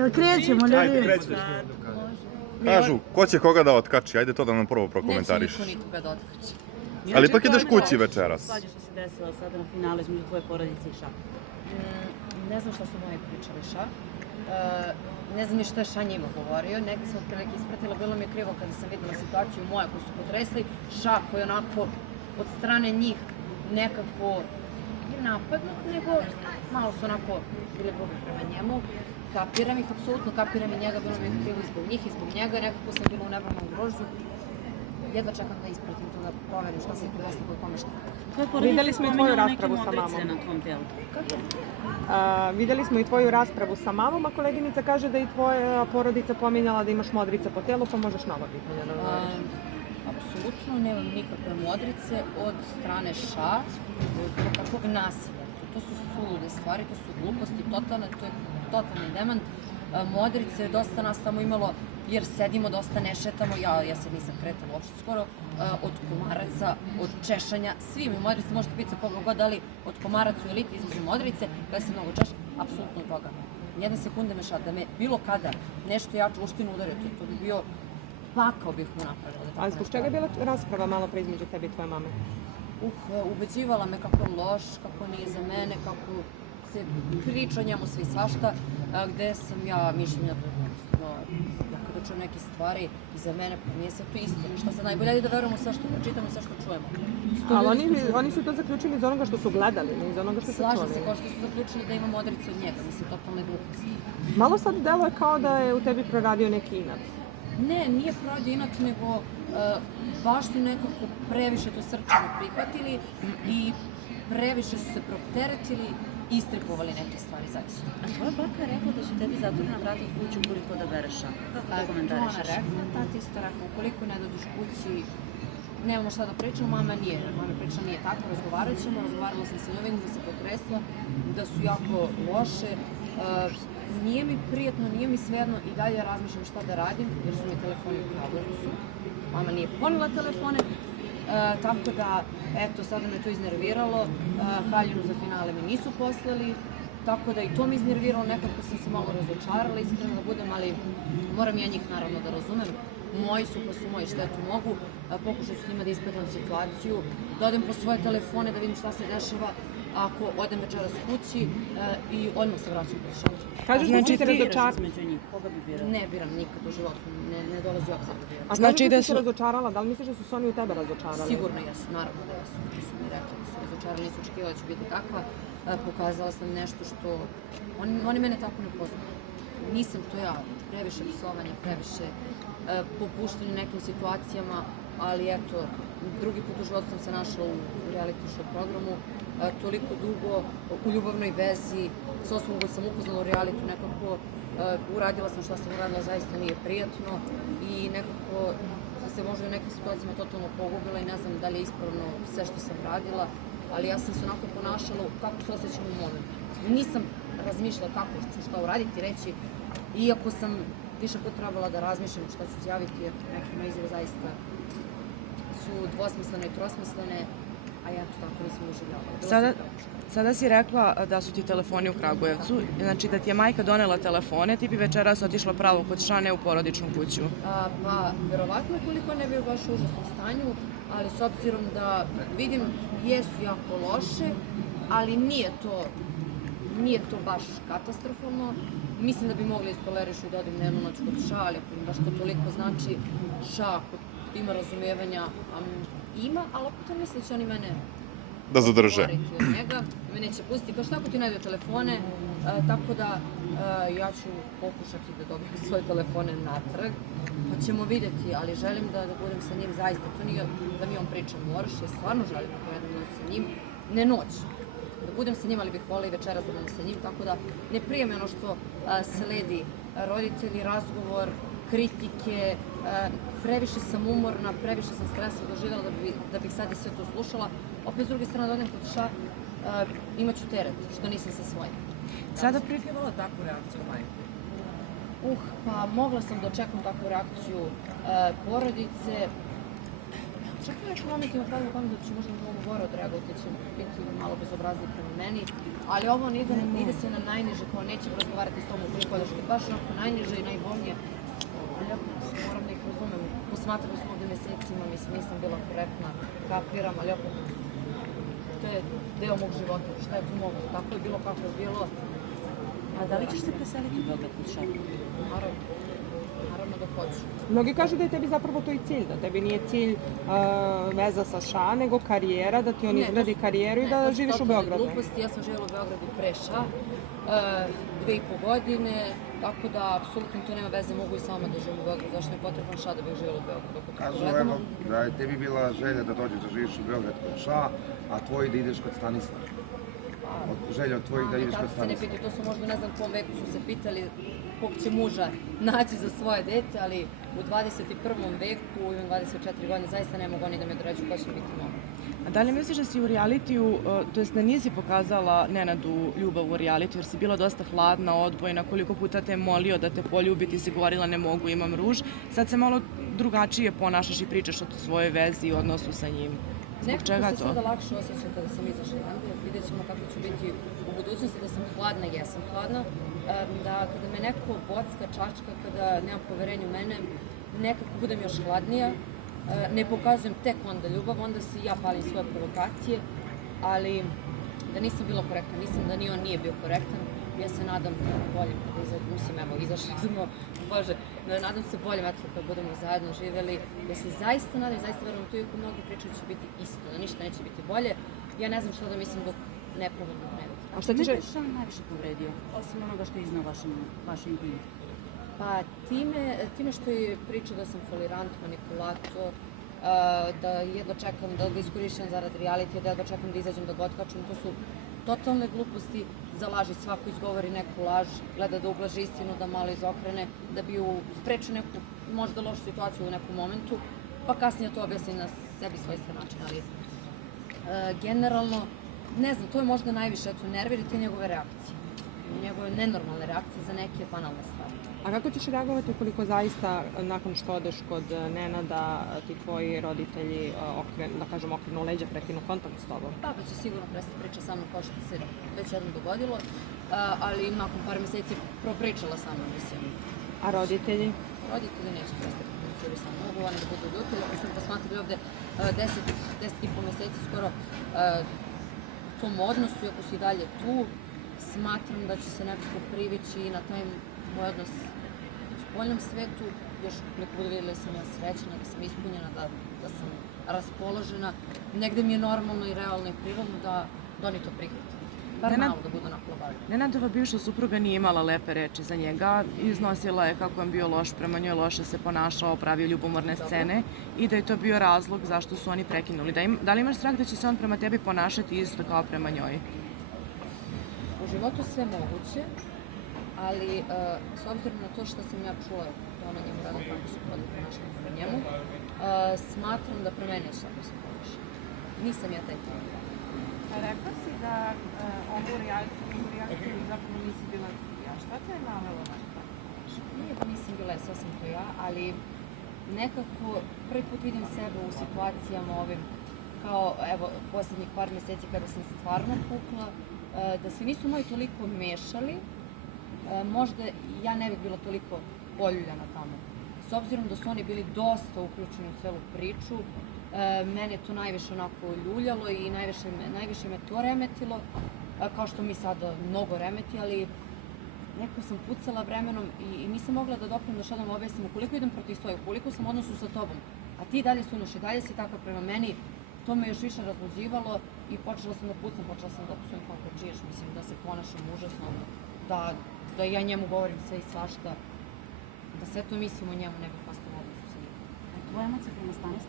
Jel krećemo, Ajde, ljudi? krećeš. Kažu, ko će koga da otkači? Ajde to da nam prvo prokomentariš. Neće niko nikoga da otkači. Ali ipak ideš kući večeras. Svađa što se desila sada na finale između tvoje porodice i Šaka. Ne znam šta su moji pričali Ša. Ne znam ni šta je Ša njima govorio. Neka sam otprilike ispratila. Bilo mi je krivo kada sam videla situaciju moja koju su potresli. Ša koji onako od strane njih nekako ne napadnut, nego malo su onako bili grubi prema njemu. Kapiram ih, apsolutno kapiram i njega, bilo mi je krivo i zbog njih i zbog njega. Nekako sam bila u nebranom grožđu. Jedva čekam da ispratim to, da proverim šta se tu desilo kod kome šta. Videli smo i tvoju raspravu sa mamom. Na tvom telu. Videli smo i tvoju raspravu sa mamom, a koleginica kaže da i tvoja porodica pominjala da imaš modrice po telu, pa možeš novo pitanje da odgovoriš. Apsolutno nemam nikakve modrice od strane Ša, kakvog nasilja. To su sulude stvari, to su gluposti, totalne, to je totalni demant. Modrice je dosta nas tamo imalo, jer sedimo, dosta ne šetamo, ja se nisam kretala uopšte skoro, od komaraca, od češanja, svi imaju modrice, možete pitati koga god, ali od komaraca u eliti između modrice, kada se mnogo češa, apsolutno od toga. Jedne sekunde me Ša, da me bilo kada nešto jače uštinu udario, to bi bio pakao bih mu napravila. A zbog čega je bila rasprava malo pre između tebe i tvoje mame? Ubeđivala me kako je loš, kako nije za mene, kako se priča o njemu sve i svašta, gde sam ja mišljenja da kada čujem neke stvari iza mene, pa nije sve to istina. Šta sad najbolje, ajde da verujemo sve što pročitamo i sve što čujemo. Ali oni su to zaključili iz onoga što su gledali, ne iz onoga što su čuli. Slažem se, kao što su zaključili da ima modricu od njega, mislim, totalne gluposti. Malo sad deluje kao da je u tebi proradio neki inat. Ne, nije proradio inat, nego baš su nekako previše to srčano prihvatili i previše su se propteretili i istripovali neke stvari zaista. A tvoja baka je rekla da su tebi zatvorena vrata od kuće ukoliko da bereš Šaka. Kako to komentarišeš? To ona rekla, tata isto rekla, ukoliko ne dođeš kući, nemamo šta da pričamo, mama priča nije tako, razgovarala sam sa njom, vidim da se potresla, da su jako loše. Nije mi prijatno, nije mi svejedno i dalje razmišljam šta da radim, jer su mi telefoni u Kragujevcu. Mama nije ponela telefone, tako da, eto, sada me to iznerviralo. Haljinu za finale mi nisu poslali, tako da i to me iznerviralo, nekako sam se malo razočarala, iskreno da budem, ali moram ja njih naravno da razumem. Moji su, pa su moji, šta tu mogu, pokušati s njima da ispetam situaciju, da odem po svoje telefone, da vidim šta se dešava, ako odem večeras kući i odmah se vraćam kod Šaka. Kažeš da si se razočarala? Između njih, koga bi birala? Ne biram nikad u životu, ne dolazi u obzir da biram. A kažeš da si se razočarala, da li misliš da su se oni u tebe razočarali? Sigurno jesu, naravno da jesu. Nisu mi rekli da su razočarali, nisu očekivali da ću biti takva. Pokazala sam nešto što oni mene tako ne poznaju. Nisam to ja, previše psovanja, previše popuštanja u nekim situacijama, ali eto, drugi put u životu sam se našla u reality show programu, toliko dugo u ljubavnoj vezi, s osmog sam upoznala u realitu, nekako uradila sam šta sam uradila, zaista nije prijatno i nekako sam se možda u nekim situacijama totalno pogubila i ne znam da li je ispravno sve što sam radila, ali ja sam se onako ponašala kako se osjećam u momentu. Nisam razmišljala kako ću šta uraditi, reći, iako sam više put trebala da razmišljam šta ću izjaviti, jer neke moje izjave zaista su dvosmislene i trosmislene, a ja to tako nisam doživljavala. Sada si rekla da su ti telefoni u Kragujevcu, znači da ti je majka donela telefone, ti bi večeras otišla pravo kod Šane u porodičnu kuću. Pa, verovatno koliko ne bi baš u užasnom stanju, ali s obzirom da vidim, jesu jako loše, ali nije to baš katastrofalno. Mislim da bi mogli istolerišu da odim na jednu noć kod Ša, ali ako im baš to toliko znači, Ša, ako ima razumijevanja, ima, ali opet mislim da će oni mene Da zadrže. od njega, me neće pustiti, kao šta ako ti najde telefone, tako da ja ću pokušati da dobijem svoje telefone natrag, pa ćemo vidjeti, ali želim da budem sa njim zaista, to nije da mi on priča moraš, ja stvarno želim da povedem noć sa njim, ne noć, da budem sa njim, ali bih volila i večeras da budem sa njim, tako da ne prije me ono što sledi roditelji, razgovor, kritike, previše sam umorna, previše sam stresa doživjela da bih sad i sve to slušala. Opet s druge strane da odem kod Ša, imaću teret, što nisam sa svojim. Sada Pripremala takvu reakciju majke? Pa mogla sam da očekam takvu reakciju porodice. čak u nekim momentima pravim pamet da će možda mnogo gore odreagovati, da će biti malo bezobrazniji prema meni, ali ovo on ide se na najniže, kao neće razgovarati s tom ukoliko da što je baš onako najniže i najbolnije. Ali opet moram da ih razumem, posmatrali smo ovde mesecima, mislim, nisam bila korektna, kapiram, ali opet to je deo mog života, šta je tu mogu, tako je bilo kako je bilo. A da li ćeš se preseliti u Beograd kod Šape? Naravno da hoću. Mnogi kažu da je tebi zapravo to i cilj, da tebi nije cilj veza sa ŠA, nego karijera, da ti on izgradi karijeru i da živiš u Beogradu. Gluposti, ja sam živjela u Beogradu pre ŠA, 2,5 godine, tako da apsolutno to nema veze, mogu i sama da živim u Beogradu, zašto mi je potreban ŠA da bih živjela u Beogradu. Kažu evo da je tebi bila želja da dođeš da živiš u Beograd kod ŠA, a tvoj da ideš kod Stanislava. Želja od tvojih da ideš kod Tako se ne Stanislava. pitaju, to su možda ne znam u kom veku su se pitali kog će muža naći za svoje dete, ali u 21. veku, imam 24 godine, zaista ne mogu oni da me određuju ko će biti mom. A da li misliš da si u realitiju, to jest da nisi pokazala Nenadu ljubav u realitiju, jer si bila dosta hladna, odbojna, koliko puta te je molio da te poljubi, ti si govorila ne mogu, imam ruž, sad se malo drugačije ponašaš i pričaš o svojoj vezi i odnosu sa njim. Zbog čega Nekako se to? sada lakše osjećam kada sam izašla odande, vidjet ćemo kako ću biti u budućnosti, da sam hladna, jesam hladna, da kada me neko bocka, čačka, kada nemam poverenja u mene, nekako budem još hladnija, ne pokazujem tek onda ljubav, onda si ja palim svoje provokacije, ali da nisam bila korektna, mislim da ni on nije bio korektan, ja se nadam boljem kada izađem, mislim evo izašli smo, bože, nadam se boljem eto kad budemo zajedno živjeli, ja se zaista nadam, zaista verujem to, iako mnogi pričaju će biti isto, da ništa neće biti bolje, ja ne znam što da mislim dok ne probam dok ne vidim. A šta ti Time želiš? je Šan najviše povredio, osim onoga što je iznao vašem intimu. Pa time što je pričao da sam folirant, manipulator, da jedva čekam da ga iskorišćam zarad realitija, da jedva čekam da izađem da ga otkačem, to su totalne gluposti, za laži svako izgovori neku laž, gleda da ublaži istinu, da malo izokrene, da bi sprečio neku možda lošu situaciju u nekom momentu, pa kasnije to objasni na sebi svojstven način, ali generalno, ne znam, to je možda najviše, eto, nervira te njegove reakcije, njegove nenormalne reakcije za neke banalne stvari. A kako ćeš reagovati ukoliko zaista, nakon što odeš kod Nenada, ti tvoji roditelji, okrenu leđa, prekinu kontakt s tobom? Baba će sigurno prestati priča sa mnom kao što se već jednom dogodilo, ali nakon par meseci propričala sa mnom, mislim. A roditelji? Roditelji neće prestati komunicirati sa mnom, mogu oni da budu ljuti, ako sam posmatrali ovde 10,5 meseci skoro u tom odnosu, i ako su i dalje tu, smatram da će se nekako privići i na taj moj odnos u spoljnom svetu, još neko budu vidjeli da sam ja srećena, da sam ispunjena, da sam raspoložena, negde mi je normalno i realno i prirodno da oni to prihvate. Bar malo da budu onako labavili. Nenadova bivša supruga nije imala lepe reči za njega, iznosila je kako je bio loš prema njoj, loše se ponašao, pravio ljubomorne scene i da je to bio razlog zašto su oni prekinuli. Da li imaš strah da će se on prema tebi ponašati isto kao prema njoj? U životu sve moguće, ali s obzirom na to što sam ja čula da ona njemu radila kako se ponašala prema njemu, smatram da prema meni neće tako se ponaša. Nisam ja taj tip. Rekla si da ovu reakciju zapravo nisi bila ti. A šta te je navelo na to? Nije da nisam bila, sve sam to ja, ali nekako prvi put vidim sebe u situacijama ovim kao, evo, posljednjih par meseci kada sam stvarno pukla, da se nisu moji toliko mešali, možda ja ne bih bila toliko poljuljana tamo. S obzirom da su oni bili dosta uključeni u celu priču, mene to najviše onako ljuljalo i najviše me to remetilo, kao što mi sada mnogo remeti, ali neko sam pucala vremenom i nisam mogla da doprem da što da vam objasnim ukoliko idem protiv svoje, ukoliko sam u odnosu sa tobom, a ti dalje sunoš i dalje si takav prema meni, to me još više razluđivalo i počela sam da pucam, počela sam da psujem kako čiješ, mislim da se ponašam užasno, da ja njemu govorim sve i svašta, da sve to mislim o njemu ne bih postala odnosu sa njim. A tvoja emocija prema Stanislavu